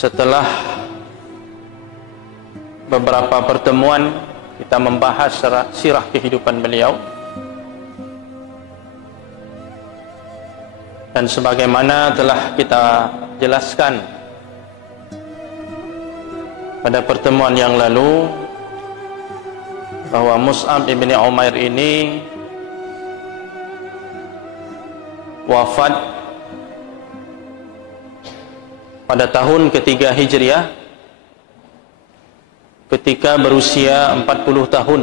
Setelah beberapa pertemuan kita membahas sirah kehidupan beliau, dan sebagaimana telah kita jelaskan pada pertemuan yang lalu bahwa Mus'ab ibn Umair ini wafat pada tahun ketiga Hijriah ketika berusia 40 tahun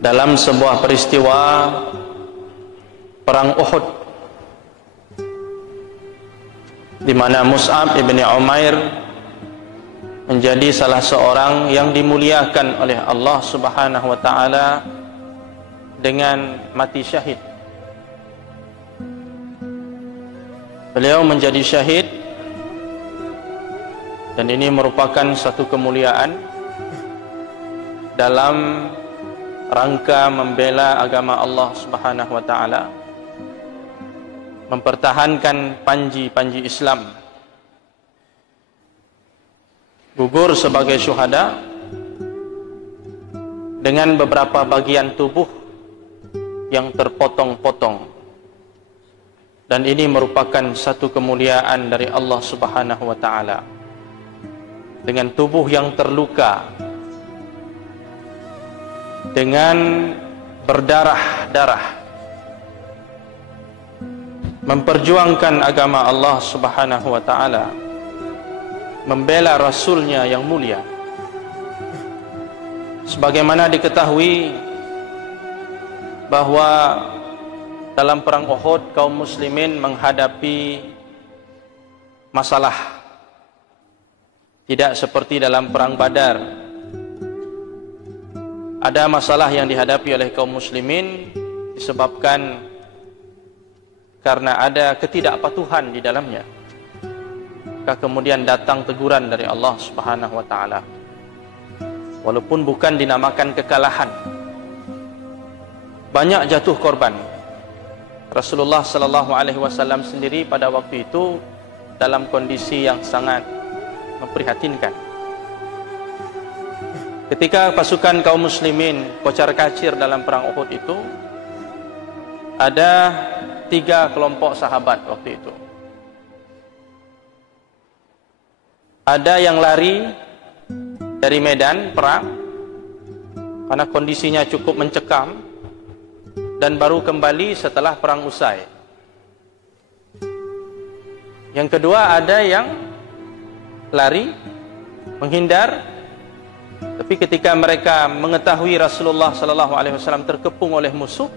dalam sebuah peristiwa perang Uhud, di mana Mus'ab ibn Umair menjadi salah seorang yang dimuliakan oleh Allah Subhanahu wa taala dengan mati syahid. Beliau menjadi syahid, dan ini merupakan satu kemuliaan dalam rangka membela agama Allah Subhanahu wa taala, mempertahankan panji-panji Islam, gugur sebagai syuhada dengan beberapa bagian tubuh yang terpotong-potong. Dan ini merupakan satu kemuliaan dari Allah Subhanahu wa taala. Dengan tubuh yang terluka, dengan berdarah-darah, memperjuangkan agama Allah Subhanahu wa taala, membela Rasulnya yang mulia. Sebagaimana diketahui bahwa dalam perang Uhud kaum muslimin menghadapi masalah, tidak seperti dalam perang Badar. Ada masalah yang dihadapi oleh kaum muslimin disebabkan karena ada ketidakpatuhan di dalamnya. Maka kemudian datang teguran dari Allah Subhanahu wa taala. Walaupun bukan dinamakan kekalahan, banyak jatuh korban. Rasulullah sallallahu alaihi wasallam sendiri pada waktu itu dalam kondisi yang sangat memprihatinkan. Ketika pasukan kaum muslimin kocar-kacir dalam perang Uhud itu, ada 3 kelompok sahabat waktu itu. Ada yang lari dari medan perang karena kondisinya cukup mencekam, dan baru kembali setelah perang usai. Yang kedua, ada yang lari, menghindar, tapi ketika mereka mengetahui Rasulullah sallallahu alaihi wasallam terkepung oleh musuh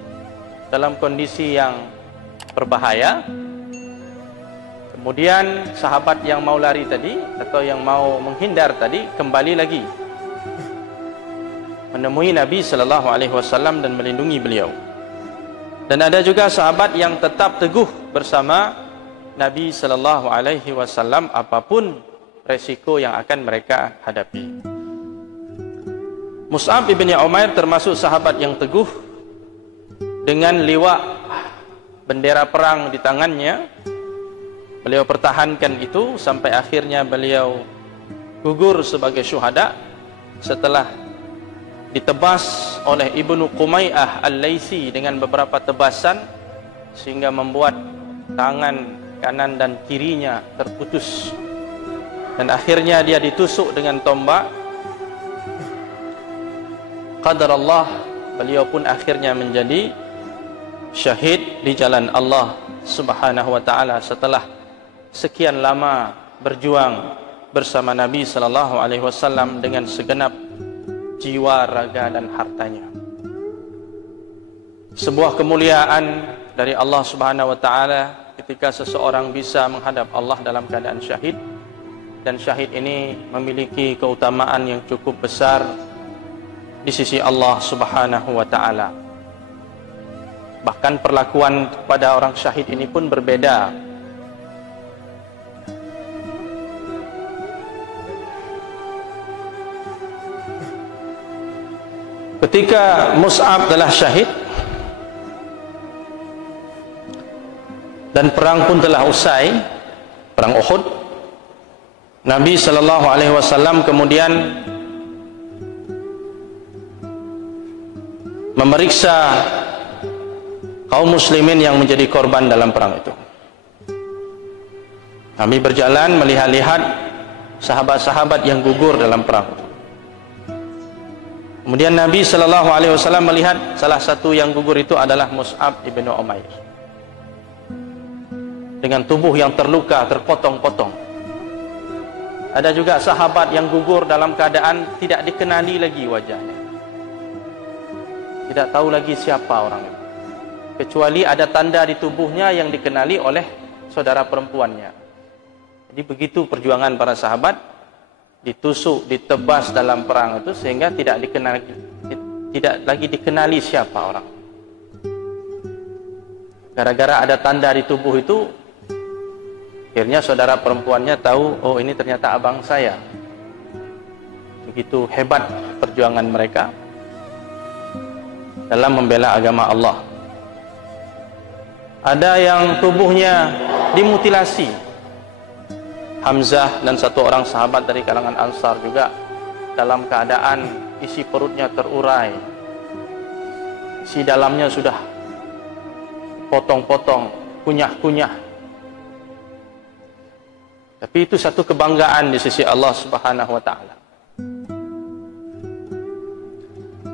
dalam kondisi yang berbahaya, kemudian sahabat yang mau lari tadi atau yang mau menghindar tadi kembali lagi menemui Nabi sallallahu alaihi wasallam dan melindungi beliau. Dan ada juga sahabat yang tetap teguh bersama Nabi sallallahu alaihi wasallam apapun resiko yang akan mereka hadapi. Mus'ab ibn Umair termasuk sahabat yang teguh dengan liwa bendera perang di tangannya. Beliau pertahankan itu sampai akhirnya beliau gugur sebagai syuhada setelah ditebas oleh Ibnu Qumayyah Al-Laitsi dengan beberapa tebasan sehingga membuat tangan kanan dan kirinya terputus, dan akhirnya dia ditusuk dengan tombak. Qadar Allah, beliau pun akhirnya menjadi syahid di jalan Allah Subhanahu wa taala setelah sekian lama berjuang bersama Nabi sallallahu alaihi wasallam dengan segenap jiwa, raga dan hartanya. Sebuah kemuliaan dari Allah Subhanahu wa taala ketika seseorang bisa menghadap Allah dalam keadaan syahid, dan syahid ini memiliki keutamaan yang cukup besar di sisi Allah Subhanahu wa taala. Bahkan perlakuan kepada orang syahid ini pun berbeda. Ketika Mus'ab telah syahid dan perang pun telah usai, perang Uhud. Nabi sallallahu alaihi wasallam kemudian memeriksa kaum muslimin yang menjadi korban dalam perang itu. Nabi berjalan melihat-lihat sahabat-sahabat yang gugur dalam perang itu. Kemudian Nabi sallallahu alaihi wasallam melihat salah satu yang gugur itu adalah Mus'ab ibn Umair, dengan tubuh yang terluka, terpotong-potong. Ada juga sahabat yang gugur dalam keadaan tidak dikenali lagi wajahnya, tidak tahu lagi siapa orang itu, kecuali ada tanda di tubuhnya yang dikenali oleh saudara perempuannya. Jadi begitu perjuangan para sahabat, ditusuk, ditebas dalam perang itu sehingga tidak lagi dikenali siapa orang. Gara-gara ada tanda di tubuh itu, akhirnya saudara perempuannya tahu, oh ini ternyata abang saya. Begitu hebat perjuangan mereka dalam membela agama Allah. Ada yang tubuhnya dimutilasi. Hamzah dan satu orang sahabat dari kalangan Ansar juga dalam keadaan isi perutnya terurai, isi dalamnya sudah potong-potong, kunyah-kunyah. Tapi itu satu kebanggaan di sisi Allah Subhanahu wa taala.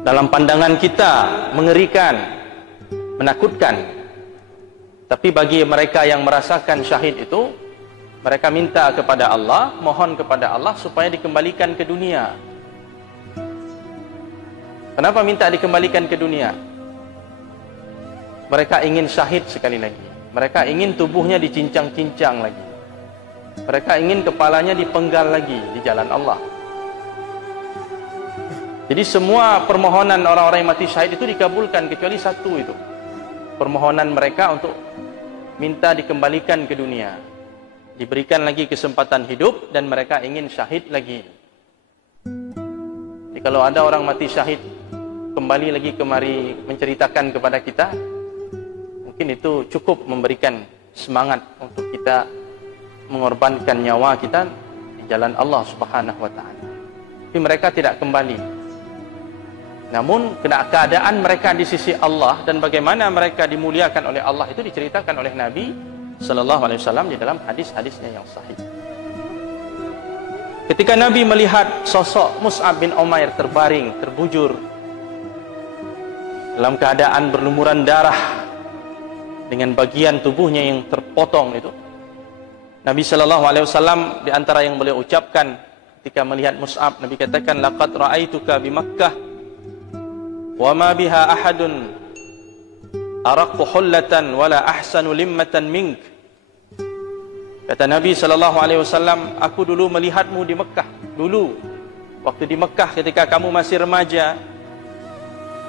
Dalam pandangan kita mengerikan, menakutkan. Tapi bagi mereka yang merasakan syahid itu, mereka minta kepada Allah, mohon kepada Allah supaya dikembalikan ke dunia. Kenapa minta dikembalikan ke dunia? Mereka ingin syahid sekali lagi. Mereka ingin tubuhnya dicincang-cincang lagi. Mereka ingin kepalanya dipenggal lagi di jalan Allah. Jadi semua permohonan orang-orang yang mati syahid itu dikabulkan, kecuali satu itu. Permohonan mereka untuk minta dikembalikan ke dunia, diberikan lagi kesempatan hidup, dan mereka ingin syahid lagi. Jadi kalau ada orang mati syahid kembali lagi kemari menceritakan kepada kita, mungkin itu cukup memberikan semangat untuk kita mengorbankan nyawa kita di jalan Allah Subhanahu wa taala. Tapi mereka tidak kembali. Namun keadaan mereka di sisi Allah dan bagaimana mereka dimuliakan oleh Allah itu diceritakan oleh Nabi sallallahu alaihi wasallam di dalam hadis-hadisnya yang sahih. Ketika Nabi melihat sosok Mus'ab bin Umair terbaring, terbujur dalam keadaan berlumuran darah dengan bagian tubuhnya yang terpotong itu, Nabi sallallahu alaihi wasallam di antara yang beliau ucapkan ketika melihat Mus'ab, Nabi katakan, laqad ra'aituka bi Makkah wa ma biha ahadun araqu hullatan wala ahsanu limmatan mink. Kata Nabi sallallahu alaihi wasallam, aku dulu melihatmu di Mekah. Dulu waktu di Mekah ketika kamu masih remaja,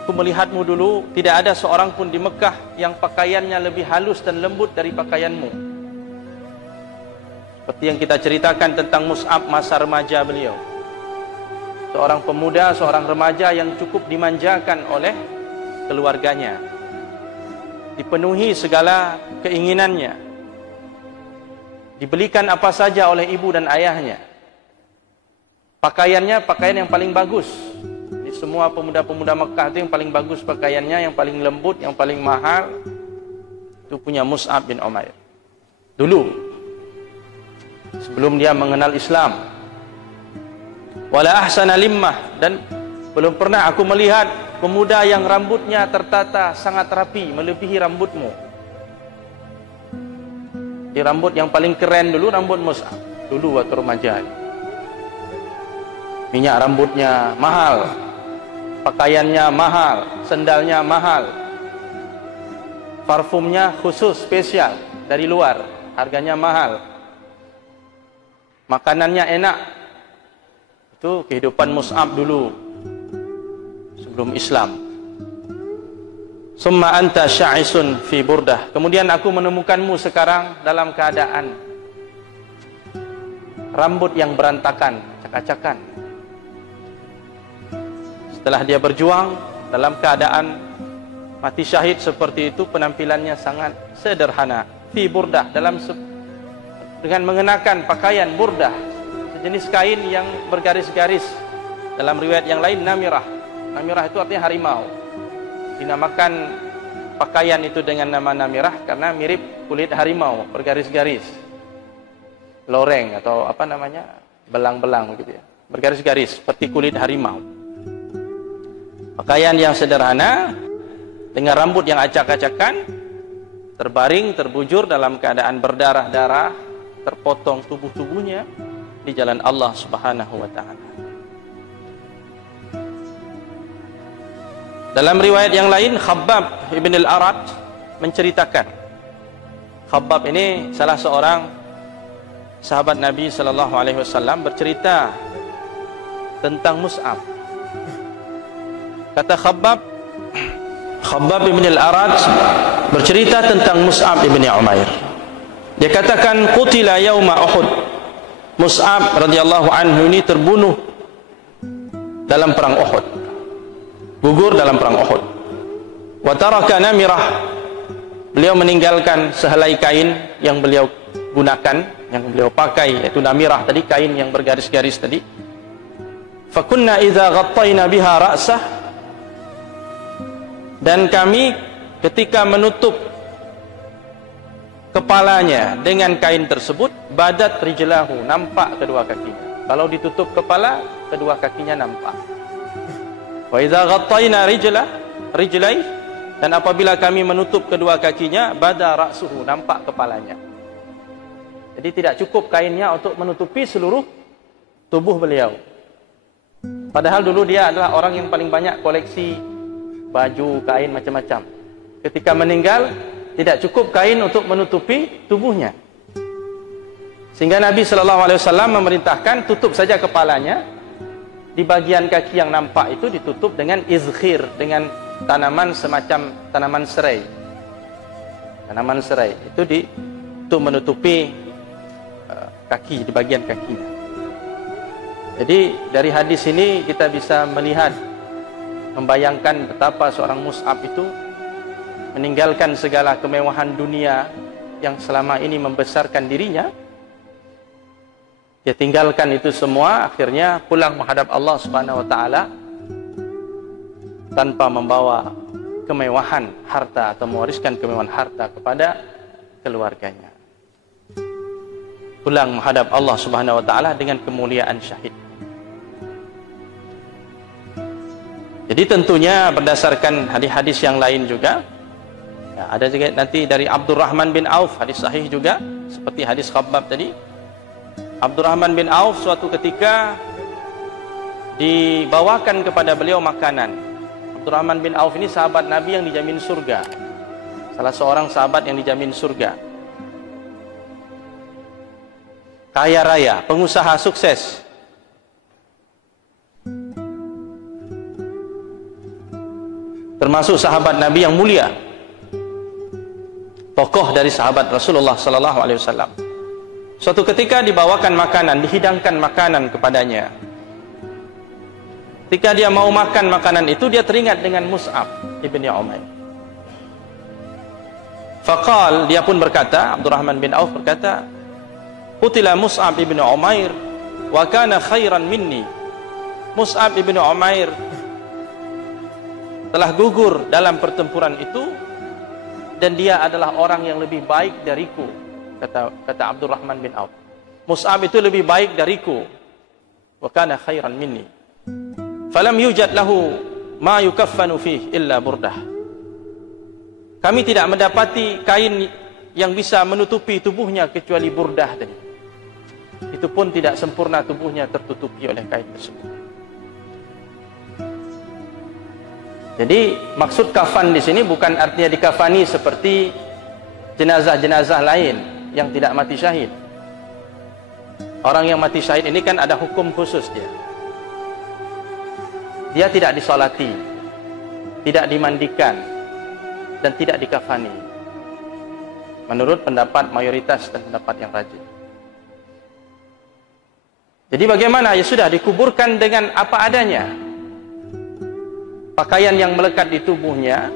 aku melihatmu dulu, tidak ada seorang pun di Mekah yang pakaiannya lebih halus dan lembut dari pakaianmu. Seperti yang kita ceritakan tentang Mus'ab masa remaja beliau. Seorang pemuda, seorang remaja yang cukup dimanjakan oleh keluarganya, dipenuhi segala keinginannya, dibelikan apa saja oleh ibu dan ayahnya. Pakaiannya pakaian yang paling bagus. Di semua pemuda-pemuda Mekah itu yang paling bagus pakaiannya, yang paling lembut, yang paling mahal, itu punya Mus'ab bin Umair. Dulu, sebelum dia mengenal Islam. Wala ahsana limmah, dan belum pernah aku melihat pemuda yang rambutnya tertata sangat rapi melebihi rambutmu. Di rambut yang paling keren dulu rambut Mus'ab dulu waktu remaja. Minyak rambutnya mahal, pakaiannya mahal, sendalnya mahal, parfumnya khusus spesial dari luar, harganya mahal, makanannya enak. Itu kehidupan Mus'ab dulu sebelum Islam. Summa anta sya'isun fi burdah. Kemudian aku menemukanmu sekarang dalam keadaan rambut yang berantakan, acak-acakan. Setelah dia berjuang dalam keadaan mati syahid seperti itu, penampilannya sangat sederhana. Fi burdah, dalam dengan mengenakan pakaian burdah, sejenis kain yang bergaris-garis. Dalam riwayat yang lain namirah. Namirah itu artinya harimau. Dinamakan pakaian itu dengan nama namirah karena mirip kulit harimau, bergaris-garis. Loreng atau apa namanya? Belang-belang begitu ya. Bergaris-garis seperti kulit harimau. Pakaian yang sederhana dengan rambut yang acak-acakan, terbaring, terbujur dalam keadaan berdarah-darah, terpotong tubuh-tubuhnya di jalan Allah Subhanahu wa taala. Dalam riwayat yang lain, Khabbab ibn al-Arat menceritakan. Khabbab ini salah seorang sahabat Nabi sallallahu alaihi wasallam, bercerita tentang Mus'ab. Kata Khabbab ibn al-Arat bercerita tentang Mus'ab ibn Umair. Dia katakan, qutila yauma Uhud. Mus'ab radhiyallahu anhu ini terbunuh dalam perang Uhud. Gugur dalam perang Uhud. Wa taraka namirah. Beliau meninggalkan sehelai kain yang beliau gunakan, yang beliau pakai, yaitu namirah tadi, kain yang bergaris-garis tadi. Fa kunna idza ghattayna biha ra'sah. Dan kami ketika menutup kepalanya dengan kain tersebut, badat rijlahu, nampak kedua kakinya. Kalau ditutup kepala, kedua kakinya nampak. Wa idza ghattayna rijlai, dan apabila kami menutup kedua kakinya, bada ra'suhu, nampak kepalanya. Jadi tidak cukup kainnya untuk menutupi seluruh tubuh beliau. Padahal dulu dia adalah orang yang paling banyak koleksi baju, kain, macam-macam. Ketika meninggal, tidak cukup kain untuk menutupi tubuhnya. Sehingga Nabi SAW memerintahkan tutup saja kepalanya. Di bagian kaki yang nampak itu ditutup dengan izkhir, dengan tanaman semacam tanaman serai. Tanaman serai itu untuk menutupi kaki, di bagian kakinya. Jadi dari hadis ini kita bisa melihat, membayangkan betapa seorang Mus'ab itu meninggalkan segala kemewahan dunia yang selama ini membesarkan dirinya. Dia tinggalkan itu semua, akhirnya pulang menghadap Allah Subhanahu wa taala tanpa membawa kemewahan harta atau mewariskan kemewahan harta kepada keluarganya. Pulang menghadap Allah Subhanahu wa taala dengan kemuliaan syahid. Jadi tentunya berdasarkan hadis-hadis yang lain juga, ya, ada juga nanti dari Abdurrahman bin Auf, hadis sahih juga seperti hadis Khabbab tadi. Abdurrahman bin Auf suatu ketika dibawakan kepada beliau makanan. Abdurrahman bin Auf ini sahabat Nabi yang dijamin surga, salah seorang sahabat yang dijamin surga, kaya raya, pengusaha sukses. Termasuk sahabat Nabi yang mulia, tokoh dari sahabat Rasulullah sallallahu alaihi wasallam. Suatu ketika dibawakan makanan, dihidangkan makanan kepadanya. Ketika dia mau makan makanan itu, dia teringat dengan Mus'ab ibn Umair. Faqal, dia pun berkata, Abdurrahman bin Auf berkata, qutila Mus'ab ibn Umair wa kana khairan minni. Mus'ab ibn Umair telah gugur dalam pertempuran itu, dan dia adalah orang yang lebih baik dariku. Kata Abdurrahman bin Auf, Mus'ab itu lebih baik dariku. Wa kana khairan minni. Falam yujad lahu ma yukaffanu fih illa burdah. Kami tidak mendapati kain yang bisa menutupi tubuhnya kecuali burdah tadi. Itu pun tidak sempurna tubuhnya tertutupi oleh kain tersebut. Jadi maksud kafan di sini bukan artinya dikafani seperti jenazah-jenazah lain yang tidak mati syahid. Orang yang mati syahid ini kan ada hukum khusus dia. Dia tidak disolati, tidak dimandikan, dan tidak dikafani. Menurut pendapat mayoritas dan pendapat yang rajih. Jadi bagaimana? Ya sudah, dikuburkan dengan apa adanya. Pakaian yang melekat di tubuhnya,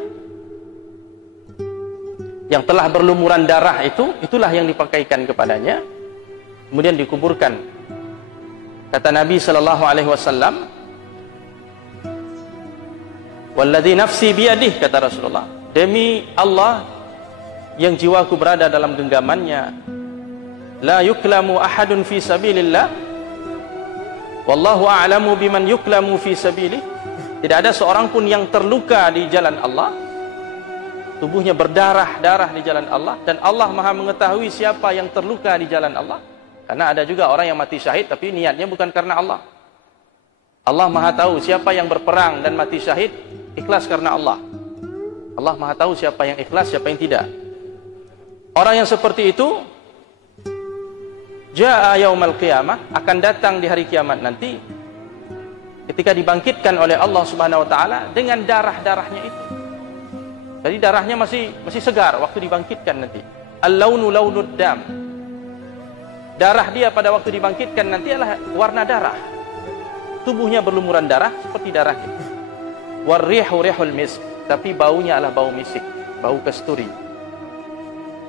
yang telah berlumuran darah itu, itulah yang dipakaikan kepadanya. kemudian dikuburkan. Kata Nabi sallallahu alaihi wasallam, "Walladzi nafsi biyadihi," kata Rasulullah, demi Allah yang jiwaku berada dalam genggamannya, la yuklamu ahadun fi sabilillah wallahu a'lamu biman yuklamu fi sabilih. Tidak ada seorang pun yang terluka di jalan Allah, tubuhnya berdarah-darah di jalan Allah, dan Allah Maha mengetahui siapa yang terluka di jalan Allah. Karena ada juga orang yang mati syahid tapi niatnya bukan karena Allah. Allah Maha tahu siapa yang berperang dan mati syahid ikhlas karena Allah. Allah Maha tahu siapa yang ikhlas, siapa yang tidak. Orang yang seperti itu jaa yaumal qiyamah, akan datang di hari kiamat nanti ketika dibangkitkan oleh Allah Subhanahu wa taala dengan darah-darahnya itu. Jadi darahnya masih segar waktu dibangkitkan nanti. Al-launu launud dam. Darah dia pada waktu dibangkitkan nanti adalah warna darah. Tubuhnya berlumuran darah seperti darah kita. Warrihu rihul misk, tapi baunya adalah bau misik, bau kasturi.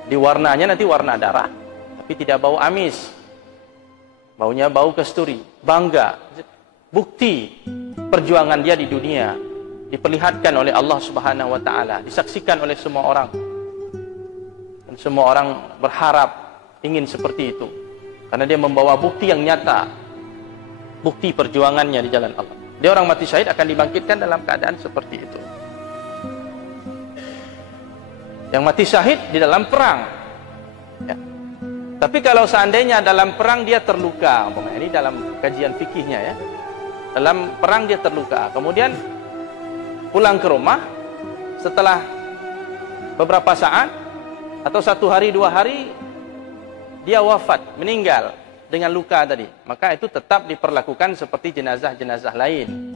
Di warnanya nanti warna darah, tapi tidak bau amis. Baunya bau kasturi, bangga. Bukti perjuangan dia di dunia diperlihatkan oleh Allah Subhanahu wa taala, disaksikan oleh semua orang. Dan semua orang berharap ingin seperti itu. Karena dia membawa bukti yang nyata, bukti perjuangannya di jalan Allah. Dia orang mati syahid akan dibangkitkan dalam keadaan seperti itu. Yang mati syahid di dalam perang. Ya. Tapi kalau seandainya dalam perang dia terluka, ini dalam kajian fikihnya ya, dalam perang dia terluka, kemudian pulang ke rumah setelah beberapa saat atau 1 hari 2 hari dia wafat, meninggal dengan luka tadi, maka itu tetap diperlakukan seperti jenazah-jenazah lain,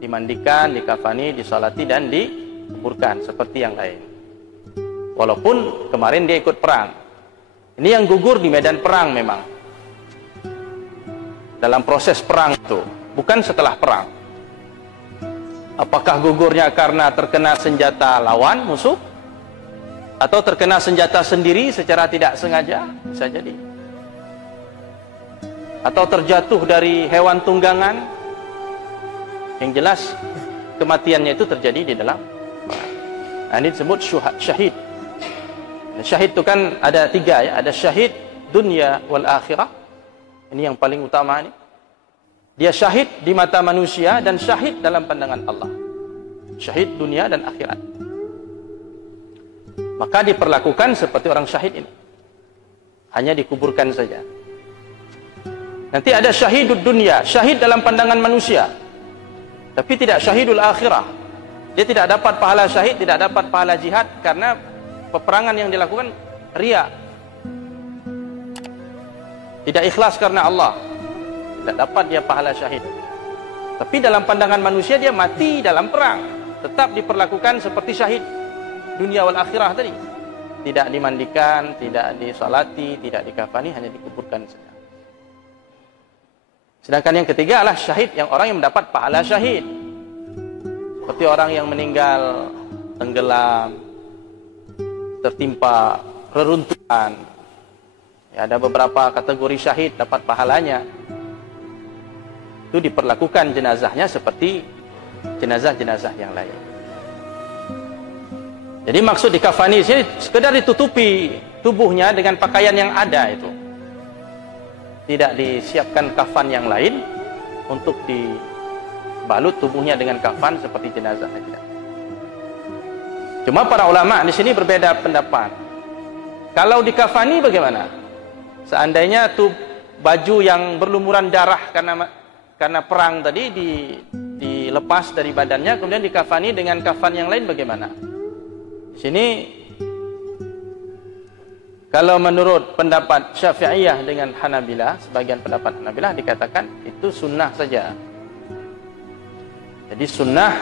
dimandikan, dikafani, disolati dan dikuburkan seperti yang lain. Walaupun kemarin dia ikut perang, ini yang gugur di medan perang memang dalam proses perang itu, bukan setelah perang. Apakah gugurnya karena terkena senjata lawan musuh, atau terkena senjata sendiri secara tidak sengaja, bisa jadi. Atau terjatuh dari hewan tunggangan. Yang jelas kematiannya itu terjadi di dalam perang. Nah, ini disebut syahid. Syahid itu kan ada 3 ya, ada syahid dunia wal akhirah. Ini yang paling utama ini. Dia syahid di mata manusia dan syahid dalam pandangan Allah. Syahid dunia dan akhirat. Maka diperlakukan seperti orang syahid ini. Hanya dikuburkan saja. Nanti ada syahidud dunia, syahid dalam pandangan manusia. Tapi tidak syahidul akhirah. Dia tidak dapat pahala syahid, tidak dapat pahala jihad karena peperangan yang dilakukan riya. Tidak ikhlas karena Allah. Tidak dapat dia pahala syahid. Tapi dalam pandangan manusia dia mati dalam perang, tetap diperlakukan seperti syahid dunia wal akhirah tadi. Tidak dimandikan, tidak disolati, tidak dikafani, hanya dikuburkan saja. Sedangkan yang ketiga adalah syahid, yang orang yang mendapat pahala syahid. Seperti orang yang meninggal tenggelam, tertimpa reruntuhan. Ya, ada beberapa kategori syahid dapat pahalanya. Itu diperlakukan jenazahnya seperti jenazah-jenazah yang lain. Jadi maksud dikafani di sini sekedar ditutupi tubuhnya dengan pakaian yang ada itu. Tidak disiapkan kafan yang lain untuk dibalut tubuhnya dengan kafan seperti jenazah saja. Cuma para ulama di sini berbeda pendapat. Kalau dikafani bagaimana? Seandainya baju yang berlumuran darah karena perang tadi dilepas dari badannya, kemudian dikafani dengan kafan yang lain bagaimana? Di sini kalau menurut pendapat Syafi'iyah dengan Hanabilah, sebagian pendapat Hanabilah dikatakan itu sunnah saja. Jadi sunnah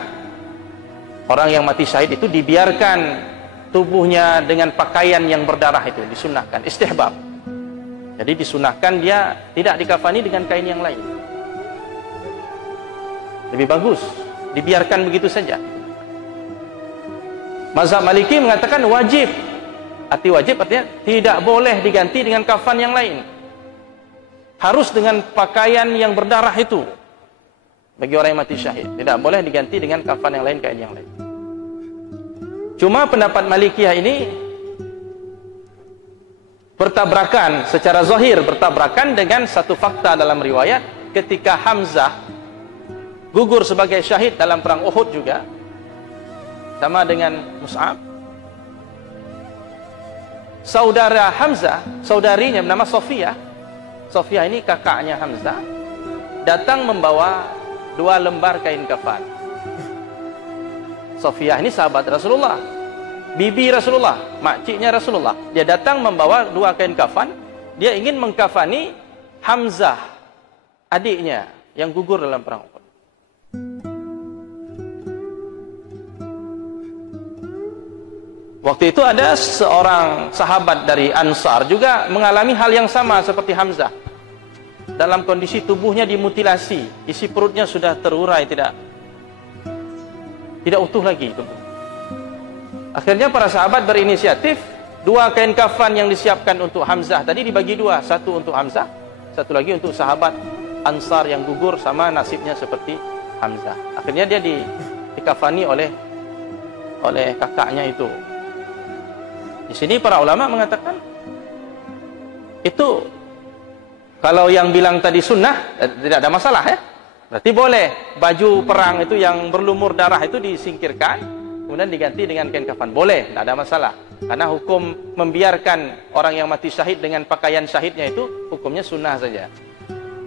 orang yang mati syahid itu dibiarkan tubuhnya dengan pakaian yang berdarah itu, disunnahkan, istihbab. Jadi disunnahkan dia tidak dikafani dengan kain yang lain. Lebih bagus dibiarkan begitu saja. Mazhab Maliki mengatakan wajib. Arti wajib artinya tidak boleh diganti dengan kafan yang lain. harus dengan pakaian yang berdarah itu bagi orang yang mati syahid. Tidak boleh diganti dengan kafan yang lain, kain yang lain. Cuma pendapat Malikiyah ini bertabrakan, secara zahir bertabrakan dengan satu fakta dalam riwayat. Ketika Hamzah gugur sebagai syahid dalam perang Uhud juga, sama dengan Mus'ab, saudara Hamzah, saudarinya bernama Sofiyah. Sofiyah ini kakaknya Hamzah, datang membawa 2 lembar kain kafan. Sofiyah ini sahabat Rasulullah, bibi Rasulullah, makciknya Rasulullah. Dia datang membawa 2 kain kafan. Dia ingin mengkafani Hamzah, adiknya yang gugur dalam perang Uhud. Waktu itu ada seorang sahabat dari Ansar juga mengalami hal yang sama seperti Hamzah. Dalam kondisi tubuhnya dimutilasi, isi perutnya sudah terurai, tidak utuh lagi tubuh. Akhirnya para sahabat berinisiatif, 2 kain kafan yang disiapkan untuk Hamzah tadi dibagi 2, 1 untuk Hamzah, 1 lagi untuk sahabat Ansar yang gugur sama nasibnya seperti Hamzah. Akhirnya dia dikafani oleh kakaknya itu. Di sini para ulama mengatakan itu, kalau yang bilang tadi sunnah tidak ada masalah ya. Berarti boleh baju perang itu yang berlumur darah itu disingkirkan, kemudian diganti dengan kain kafan. Boleh, tidak ada masalah. Karena hukum membiarkan orang yang mati syahid dengan pakaian syahidnya itu hukumnya sunnah saja.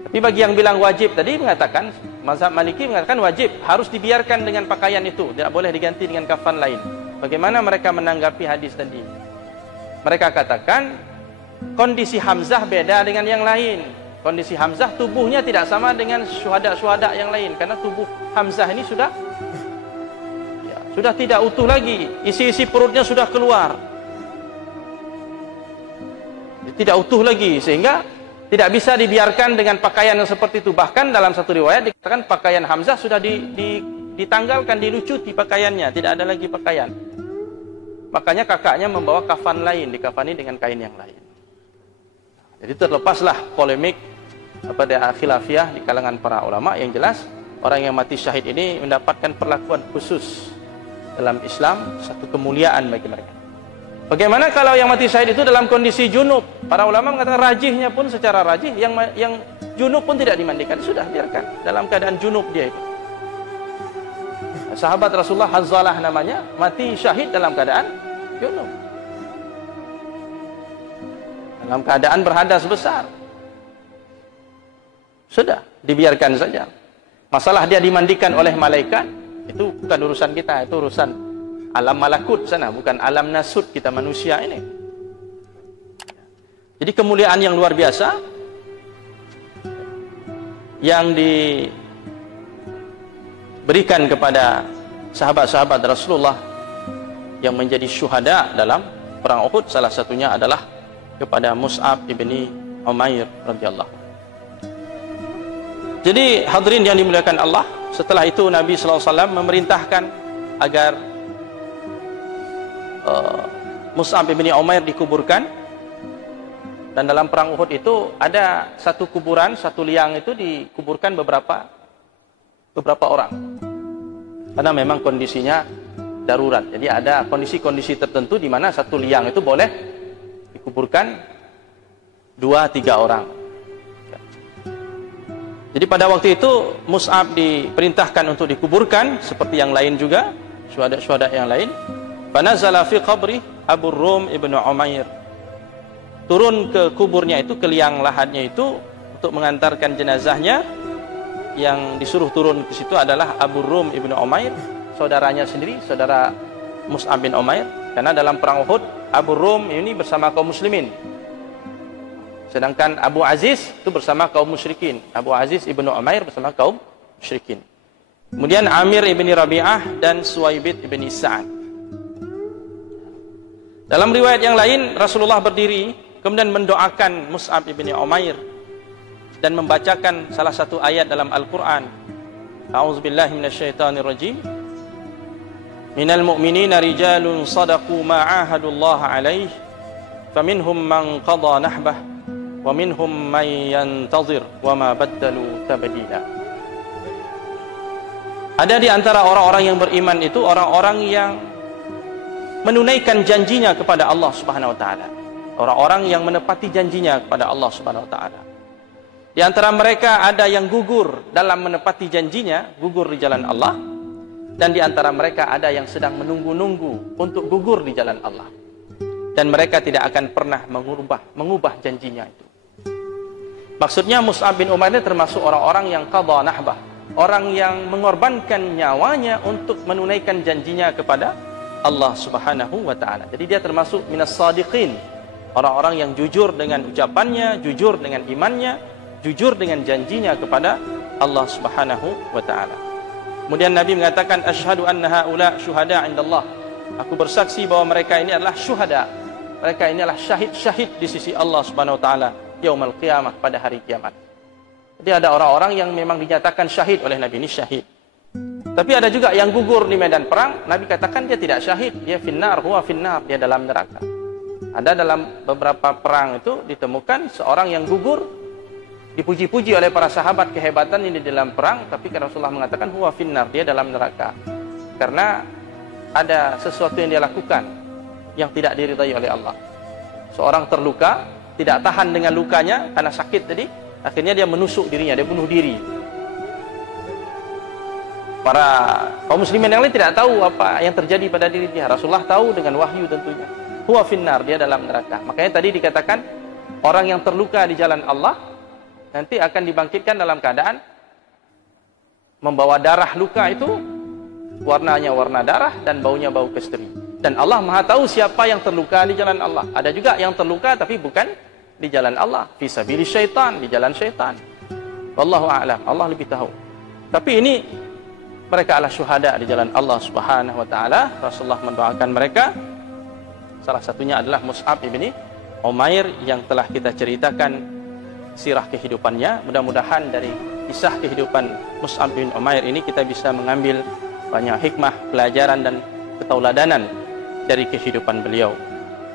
Tapi bagi yang bilang wajib tadi, mengatakan mazhab Maliki mengatakan wajib, harus dibiarkan dengan pakaian itu, tidak boleh diganti dengan kafan lain. Bagaimana mereka menanggapi hadis tadi? Mereka katakan kondisi Hamzah beda dengan yang lain. Kondisi Hamzah tubuhnya tidak sama dengan syuhada-syuhada yang lain, karena tubuh Hamzah ini sudah tidak utuh lagi, isi-isi perutnya sudah keluar, tidak utuh lagi, sehingga tidak bisa dibiarkan dengan pakaian yang seperti itu. Bahkan dalam satu riwayat dikatakan pakaian Hamzah sudah ditanggalkan, dilucuti pakaiannya, tidak ada lagi pakaian. Makanya kakaknya membawa kafan lain, dikafani dengan kain yang lain. Jadi terlepaslah polemik pada khilafiyah di kalangan para ulama. Yang jelas orang yang mati syahid ini mendapatkan perlakuan khusus dalam Islam, satu kemuliaan bagi mereka. Bagaimana kalau yang mati syahid itu dalam kondisi junub? Para ulama mengatakan rajihnya pun, secara rajih, yang junub pun tidak dimandikan, sudah biarkan dalam keadaan junub dia itu. Sahabat Rasulullah Hazzalah namanya, mati syahid dalam keadaan junub, dalam keadaan berhadas besar. Sudah, dibiarkan saja. Masalah dia dimandikan oleh malaikat, itu bukan urusan kita, itu urusan alam malakut sana, bukan alam nasut kita manusia ini. Jadi kemuliaan yang luar biasa yang diberikan kepada sahabat-sahabat Rasulullah yang menjadi syuhada dalam perang Uhud, salah satunya adalah kepada Mus'ab ibni Umair radhiyallahu. Jadi hadirin yang dimuliakan Allah, setelah itu Nabi SAW memerintahkan agar Mus'ab ibni Umair dikuburkan. Dan dalam perang Uhud itu ada satu kuburan, satu liang itu dikuburkan beberapa orang, karena memang kondisinya darurat. Jadi ada kondisi-kondisi tertentu di mana satu liang itu boleh dikuburkan 2-3 orang. Jadi pada waktu itu Mus'ab diperintahkan untuk dikuburkan seperti yang lain juga, syuhada-syuhada yang lain. Fanazala fi qabri Abu Rum ibnu Umair. Turun ke kuburnya itu, ke liang lahatnya itu, untuk mengantarkan jenazahnya. Yang disuruh turun ke situ adalah Abu Rum ibnu Umair, saudaranya sendiri, saudara Mus'ab bin Umair. Karena dalam perang Uhud Abu Rum ini bersama kaum muslimin, sedangkan Abu Aziz itu bersama kaum musyrikin. Abu Aziz ibnu Umair bersama kaum musyrikin. Kemudian Amir ibni Rabi'ah dan Suwaibid ibni Sa'ad. Dalam riwayat yang lain, Rasulullah berdiri kemudian mendoakan Mus'ab ibni Umair dan membacakan salah satu ayat dalam Al-Quran. A'udzubillahi minasyaitonirrajim. Minal mu'minina rijalun sadaqu ma'ahadullah alaih, faminhum man qadha nahbah wa minhum man yantazir wa ma baddalu tabdila. Ada di antara orang-orang yang beriman itu orang-orang yang menunaikan janjinya kepada Allah Subhanahu wa taala. Orang-orang yang menepati janjinya kepada Allah Subhanahu wa taala. Di antara mereka ada yang gugur dalam menepati janjinya, gugur di jalan Allah, dan di antara mereka ada yang sedang menunggu-nunggu untuk gugur di jalan Allah. Dan mereka tidak akan pernah mengubah janjinya itu. Maksudnya Mus'ab bin Umair ini termasuk orang-orang yang qadha nahbah, orang yang mengorbankan nyawanya untuk menunaikan janjinya kepada Allah Subhanahu wa taala. Jadi dia termasuk minas sadiqin, orang-orang yang jujur dengan ucapannya, jujur dengan imannya, jujur dengan janjinya kepada Allah Subhanahu wa taala. Kemudian Nabi mengatakan, asyhadu anna haula syuhada indallah. Aku bersaksi bahwa mereka ini adalah syuhada. Mereka ini adalah syahid-syahid di sisi Allah Subhanahu wa taala yaumul qiyamah, pada hari kiamat. Jadi ada orang-orang yang memang dinyatakan syahid oleh Nabi, ini syahid. Tapi ada juga yang gugur di medan perang, Nabi katakan dia tidak syahid, dia finnar, huwa finnar, dia dalam neraka. Ada dalam beberapa perang itu ditemukan seorang yang gugur, dipuji-puji oleh para sahabat kehebatan ini dalam perang, tapi Rasulullah mengatakan huwa finnar, dia dalam neraka. Karena ada sesuatu yang dia lakukan yang tidak diridai oleh Allah. Seorang terluka, tidak tahan dengan lukanya karena sakit tadi, akhirnya dia menusuk dirinya, dia bunuh diri. Para kaum muslimin yang lain tidak tahu apa yang terjadi pada diri dia. Rasulullah tahu dengan wahyu tentunya. Huwa finnar, dia dalam neraka. Makanya tadi dikatakan orang yang terluka di jalan Allah nanti akan dibangkitkan dalam keadaan membawa darah luka itu, warnanya warna darah dan baunya bau kasturi. Dan Allah Maha tahu siapa yang terluka di jalan Allah. Ada juga yang terluka tapi bukan di jalan Allah, fi sabilis syaitan, di jalan syaitan. Wallahu a'lam, Allah lebih tahu. Tapi ini mereka adalah syuhada di jalan Allah Subhanahu wa taala. Rasulullah mendoakan mereka. Salah satunya adalah Mus'ab bin Umair yang telah kita ceritakan sirah kehidupannya. Mudah-mudahan dari kisah kehidupan Mus'ab bin Umair ini kita bisa mengambil banyak hikmah, pelajaran dan ketauladanan dari kehidupan beliau.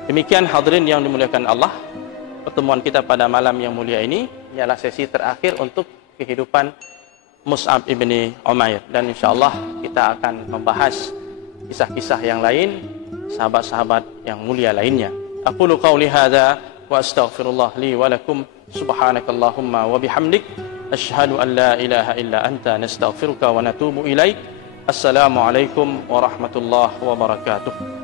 Demikian hadirin yang dimuliakan Allah, pertemuan kita pada malam yang mulia ini ialah sesi terakhir untuk kehidupan Mus'ab ibni Umair, dan insyaallah kita akan membahas kisah-kisah yang lain, sahabat-sahabat yang mulia lainnya. Aqulu qawli hadza wa astaghfirullah li wa lakum, subhanakallahumma wa bihamdik, asyhadu an la ilaha illa anta, nastaghfiruka wa natubu ilaik. Assalamualaikum warahmatullahi wabarakatuh.